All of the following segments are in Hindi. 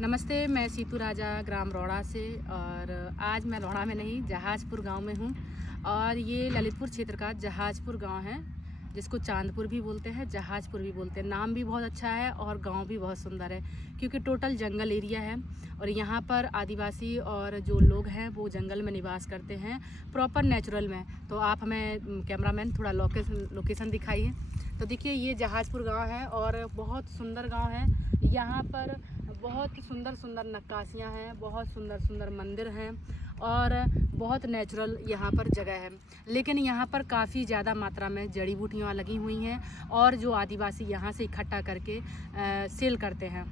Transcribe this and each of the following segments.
नमस्ते, मैं सीतू राजा ग्राम रोड़ा से। और आज मैं रोड़ा में नहीं, जहाजपुर गांव में हूं। और ये ललितपुर क्षेत्र का जहाजपुर गांव है, जिसको चांदपुर भी बोलते हैं, जहाजपुर भी बोलते हैं। नाम भी बहुत अच्छा है और गांव भी बहुत सुंदर है, क्योंकि टोटल जंगल एरिया है। और यहाँ पर आदिवासी और जो लोग हैं वो जंगल में निवास करते हैं, प्रॉपर नेचुरल में। तो आप हमें कैमरामैन थोड़ा लोकेशन दिखाइए। तो देखिए, ये जहाजपुर गाँव है और बहुत सुंदर गाँव है। यहाँ पर बहुत सुंदर सुंदर नक्काशियाँ हैं, बहुत सुंदर सुंदर मंदिर हैं और बहुत नेचुरल यहाँ पर जगह है। लेकिन यहाँ पर काफ़ी ज़्यादा मात्रा में जड़ी बूटियाँ लगी हुई हैं और जो आदिवासी यहाँ से इकट्ठा करके सेल करते हैं।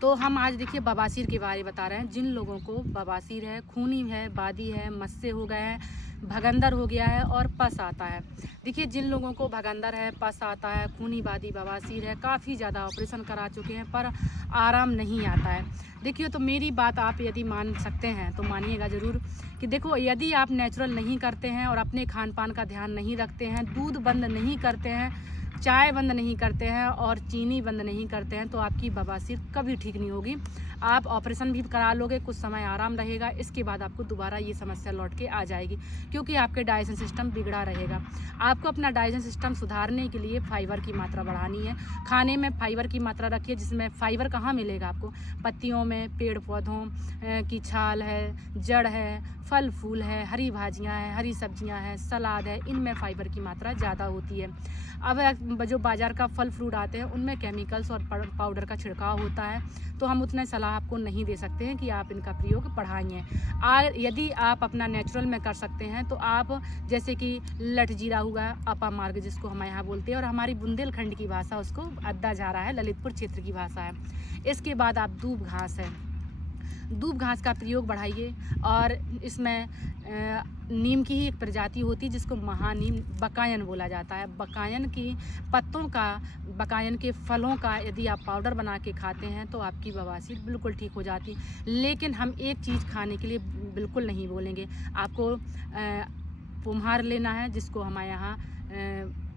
तो हम आज देखिए बवासीर के बारे में बता रहे हैं। जिन लोगों को बवासीर है, खूनी है, बादी है, मस्से हो गए हैं, भगंदर हो गया है और पस आता है। देखिए, जिन लोगों को भगंदर है, पस आता है, खूनी बादी बवासीर है, काफ़ी ज़्यादा ऑपरेशन करा चुके हैं पर आराम नहीं आता है। देखिए, तो मेरी बात आप यदि मान सकते हैं तो मानिएगा ज़रूर कि देखो, यदि आप नेचुरल नहीं करते हैं और अपने खान पान का ध्यान नहीं रखते हैं, दूध बंद नहीं करते हैं, चाय बंद नहीं करते हैं और चीनी बंद नहीं करते हैं, तो आपकी बवासीर कभी ठीक नहीं होगी। आप ऑपरेशन भी करा लोगे, कुछ समय आराम रहेगा, इसके बाद आपको दोबारा ये समस्या लौट के आ जाएगी, क्योंकि आपके डाइजेशन सिस्टम बिगड़ा रहेगा। आपको अपना डाइजेशन सिस्टम सुधारने के लिए फाइबर की मात्रा बढ़ानी है। खाने में फाइबर की मात्रा रखिए, जिसमें फाइबर कहाँ मिलेगा आपको? पत्तियों में, पेड़ पौधों की छाल है, जड़ है, फल फूल है, हरी भाजियाँ हैं, हरी सब्जियाँ हैं, सलाद है, इनमें फाइबर की मात्रा ज़्यादा होती है। अब जो बाज़ार का फल फ्रूट आते हैं उनमें केमिकल्स और पाउडर का छिड़काव होता है, तो हम उतने सलाह आपको नहीं दे सकते हैं कि आप इनका प्रयोग बढ़ाइए। यदि आप अपना नेचुरल में कर सकते हैं तो आप, जैसे कि लट जीरा हुआ, अपा मार्ग जिसको हम यहाँ बोलते हैं, और हमारी बुंदेलखंड की भाषा उसको अद्दा जा रहा है, ललितपुर क्षेत्र की भाषा है। इसके बाद आप दूब घास है, दूब घास का प्रयोग बढ़ाइए। और इसमें नीम की ही एक प्रजाति होती है जिसको महानीम बकायन बोला जाता है। बकायन की पत्तों का, बकायन के फलों का यदि आप पाउडर बना के खाते हैं तो आपकी बवासीर बिल्कुल ठीक हो जाती है। लेकिन हम एक चीज़ खाने के लिए बिल्कुल नहीं बोलेंगे आपको। पुम्हार लेना है, जिसको हमारे यहाँ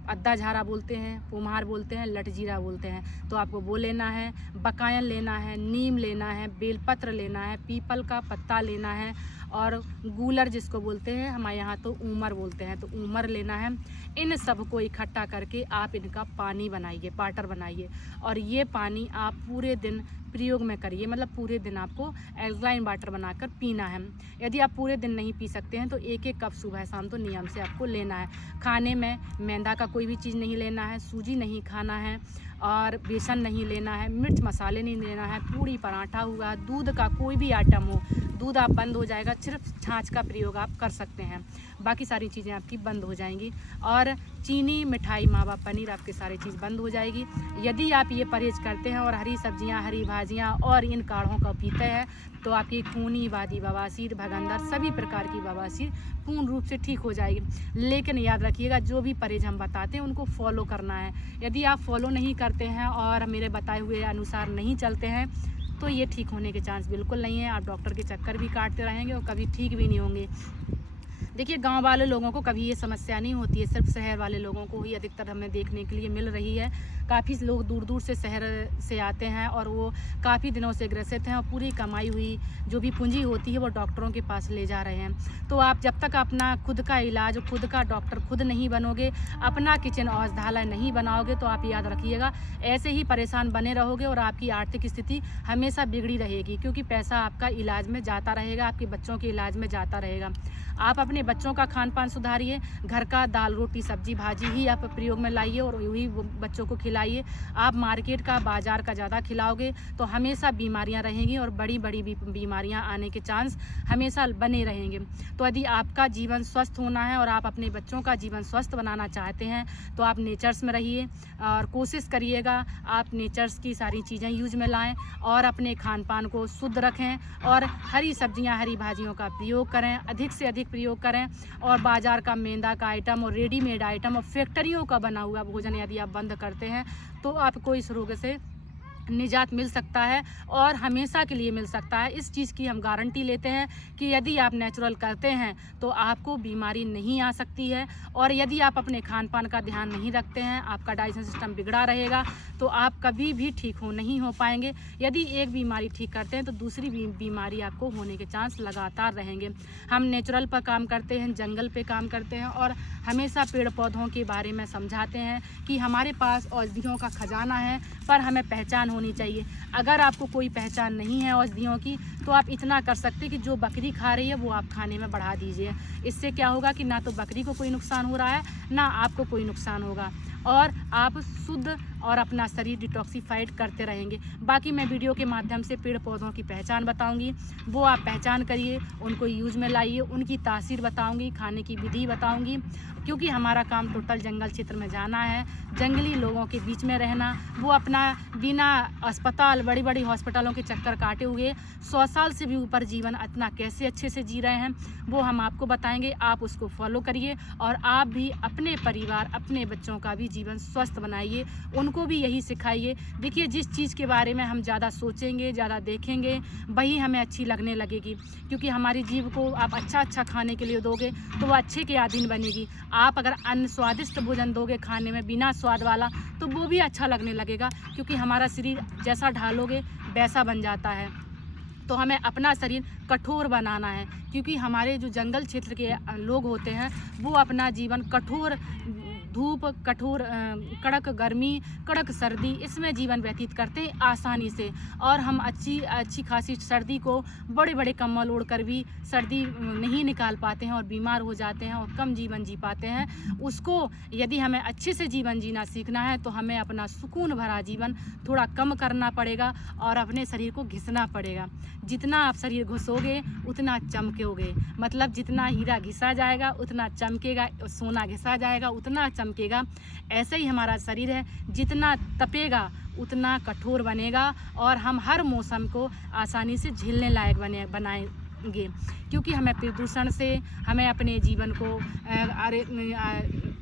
अद्दा झारा बोलते हैं, पुम्हार बोलते हैं, लट जीरा बोलते हैं। तो आपको वो लेना है, बकायन लेना है, नीम लेना है, बेलपत्र लेना है, पीपल का पत्ता लेना है, और गूलर जिसको बोलते हैं हमारे यहाँ तो ऊमर बोलते हैं, तो ऊमर लेना है। इन सबको इकट्ठा करके आप इनका पानी बनाइए, पाटर बनाइए, और ये पानी आप पूरे दिन प्रयोग में करिए। मतलब पूरे दिन आपको एल्कलाइन वाटर बनाकर पीना है। यदि आप पूरे दिन नहीं पी सकते हैं तो एक एक कप सुबह शाम तो नियम से आपको लेना है। खाने में मैदा का कोई भी चीज़ नहीं लेना है, सूजी नहीं खाना है, और बेसन नहीं लेना है, मिर्च मसाले नहीं लेना है, पूरी पराठा हुआ, दूध का कोई भी आइटम हो, दूध आप बंद हो जाएगा, सिर्फ छाछ का प्रयोग आप कर सकते हैं, बाकी सारी चीज़ें आपकी बंद हो जाएंगी। और चीनी, मिठाई, मावा, पनीर, आपकी सारी चीज़ बंद हो जाएगी। यदि आप ये परहेज करते हैं और हरी सब्जियां, हरी भाजियां और इन काढ़ों का पीते हैं तो आपकी खूनी बादी बवासीर, भगंदर, सभी प्रकार की बवासीर पूर्ण रूप से ठीक हो जाएगी। लेकिन याद रखिएगा, जो भी परहेज हम बताते हैं उनको फॉलो करना है। यदि आप फॉलो नहीं करते हैं और मेरे बताए हुए अनुसार नहीं चलते हैं तो ये ठीक होने के चांस बिल्कुल नहीं है। आप डॉक्टर के चक्कर भी काटते रहेंगे और कभी ठीक भी नहीं होंगे। देखिए, गांव वाले लोगों को कभी ये समस्या नहीं होती है, सिर्फ शहर वाले लोगों को ही अधिकतर हमें देखने के लिए मिल रही है। काफ़ी लोग दूर दूर से शहर से आते हैं और वो काफ़ी दिनों से ग्रसित हैं और पूरी कमाई हुई जो भी पूंजी होती है वो डॉक्टरों के पास ले जा रहे हैं। तो आप जब तक अपना खुद का इलाज, खुद का डॉक्टर खुद नहीं बनोगे, अपना किचन औषधालय नहीं बनाओगे, तो आप याद रखिएगा ऐसे ही परेशान बने रहोगे और आपकी आर्थिक स्थिति हमेशा बिगड़ी रहेगी, क्योंकि पैसा आपका इलाज में जाता रहेगा, आपके बच्चों के इलाज में जाता रहेगा। आप अपने बच्चों का खान पान सुधारिए, घर का दाल रोटी सब्जी भाजी ही आप प्रयोग में लाइए और वही बच्चों को खिलाइए। आप मार्केट का, बाजार का ज़्यादा खिलाओगे तो हमेशा बीमारियां रहेंगी और बड़ी बड़ी बीमारियां आने के चांस हमेशा बने रहेंगे। तो यदि आपका जीवन स्वस्थ होना है और आप अपने बच्चों का जीवन स्वस्थ बनाना चाहते हैं तो आप नेचर्स में रहिए और कोशिश करिएगा आप नेचर्स की सारी चीज़ें यूज में लाएँ और अपने खान पान को शुद्ध रखें और हरी सब्जियाँ, हरी भाजियों का प्रयोग करें, अधिक से अधिक प्रयोग करें। और बाज़ार का मैदा का आइटम और रेडीमेड आइटम और फैक्ट्रियों का बना हुआ भोजन यदि आप बंद करते हैं तो आपको इस रोग से निजात मिल सकता है और हमेशा के लिए मिल सकता है। इस चीज़ की हम गारंटी लेते हैं कि यदि आप नेचुरल करते हैं तो आपको बीमारी नहीं आ सकती है। और यदि आप अपने खान पान का ध्यान नहीं रखते हैं, आपका डाइजेशन सिस्टम बिगड़ा रहेगा, तो आप कभी भी ठीक नहीं हो पाएंगे। यदि एक बीमारी ठीक करते हैं तो दूसरी बीमारी आपको होने के चांस लगातार रहेंगे। हम नेचुरल पर काम करते हैं, जंगल पे काम करते हैं और हमेशा पेड़ पौधों के बारे में समझाते हैं कि हमारे पास औषधियों का खजाना है, पर हमें पहचान होनी चाहिए। अगर आपको कोई पहचान नहीं है औषधियों की, तो आप इतना कर सकते हैं कि जो बकरी खा रही है वो आप खाने में बढ़ा दीजिए। इससे क्या होगा कि ना तो बकरी को कोई नुकसान हो रहा है, ना आपको कोई नुकसान होगा और आप शुद्ध और अपना शरीर डिटॉक्सिफाइड करते रहेंगे। बाकी मैं वीडियो के माध्यम से पेड़ पौधों की पहचान बताऊंगी, वो आप पहचान करिए, उनको यूज़ में लाइए, उनकी तासीर बताऊंगी, खाने की विधि बताऊंगी, क्योंकि हमारा काम टोटल जंगल क्षेत्र में जाना है, जंगली लोगों के बीच में रहना। वो अपना बिना अस्पताल, बड़ी बड़ी हॉस्पिटलों के चक्कर काटे हुए 100 साल से भी ऊपर जीवन इतना कैसे अच्छे से जी रहे हैं, वो हम आपको बताएंगे। आप उसको फॉलो करिए और आप भी अपने परिवार, अपने बच्चों का भी जीवन स्वस्थ बनाइए, उनको भी यही सिखाइए। देखिए, जिस चीज़ के बारे में हम ज़्यादा सोचेंगे, ज़्यादा देखेंगे, वही हमें अच्छी लगने लगेगी, क्योंकि हमारी जीभ को आप अच्छा खाने के लिए दोगे तो वो अच्छे के अधीन बनेगी। आप अगर अन्य स्वादिष्ट भोजन दोगे खाने में बिना स्वाद वाला, तो वो भी अच्छा लगने लगेगा, क्योंकि हमारा शरीर जैसा ढालोगे वैसा बन जाता है। तो हमें अपना शरीर कठोर बनाना है, क्योंकि हमारे जो जंगल क्षेत्र के लोग होते हैं वो अपना जीवन कठोर धूप, कठोर कड़क गर्मी, कड़क सर्दी, इसमें जीवन व्यतीत करते हैं आसानी से। और हम अच्छी खासी सर्दी को बड़े बड़े कम्बल ओढ़कर भी सर्दी नहीं निकाल पाते हैं और बीमार हो जाते हैं और कम जीवन जी पाते हैं। उसको यदि हमें अच्छे से जीवन जीना सीखना है तो हमें अपना सुकून भरा जीवन थोड़ा कम करना पड़ेगा और अपने शरीर को घिसना पड़ेगा। जितना आप शरीर घिसोगे उतना चमकोगे, मतलब जितना हीरा घिसा जाएगा उतना चमकेगा, सोना घिसा जाएगा उतना चमकेगा। ऐसे ही हमारा शरीर है, जितना तपेगा उतना कठोर बनेगा और हम हर मौसम को आसानी से झेलने लायक बनाएंगे। क्योंकि हमें प्रदूषण से, हमें अपने जीवन को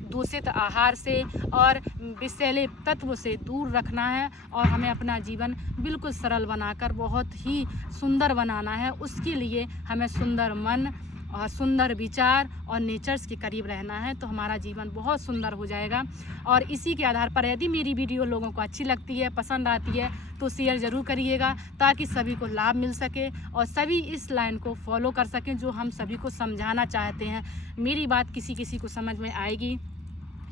दूषित आहार से और विषैले तत्व से दूर रखना है और हमें अपना जीवन बिल्कुल सरल बनाकर बहुत ही सुंदर बनाना है। उसके लिए हमें सुंदर मन और सुंदर विचार और नेचर्स के करीब रहना है, तो हमारा जीवन बहुत सुंदर हो जाएगा। और इसी के आधार पर यदि मेरी वीडियो लोगों को अच्छी लगती है, पसंद आती है, तो शेयर ज़रूर करिएगा, ताकि सभी को लाभ मिल सके और सभी इस लाइन को फॉलो कर सकें जो हम सभी को समझाना चाहते हैं। मेरी बात किसी किसी को समझ में आएगी,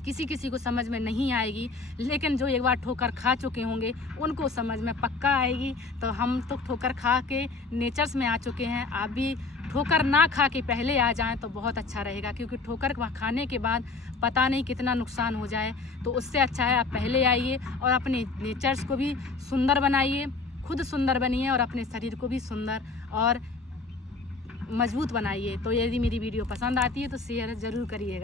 किसी किसी को समझ में नहीं आएगी, लेकिन जो एक बार ठोकर खा चुके होंगे उनको समझ में पक्का आएगी। तो हम तो ठोकर खा के नेचर्स में आ चुके हैं, आप भी ठोकर ना खा के पहले आ जाएं तो बहुत अच्छा रहेगा, क्योंकि ठोकर खाने के बाद पता नहीं कितना नुकसान हो जाए। तो उससे अच्छा है आप पहले आइए और अपने नेचर्स को भी सुंदर बनाइए, खुद सुंदर बनिए और अपने शरीर को भी सुंदर और मजबूत बनाइए। तो यदि मेरी वीडियो पसंद आती है तो शेयर ज़रूर करिएगा।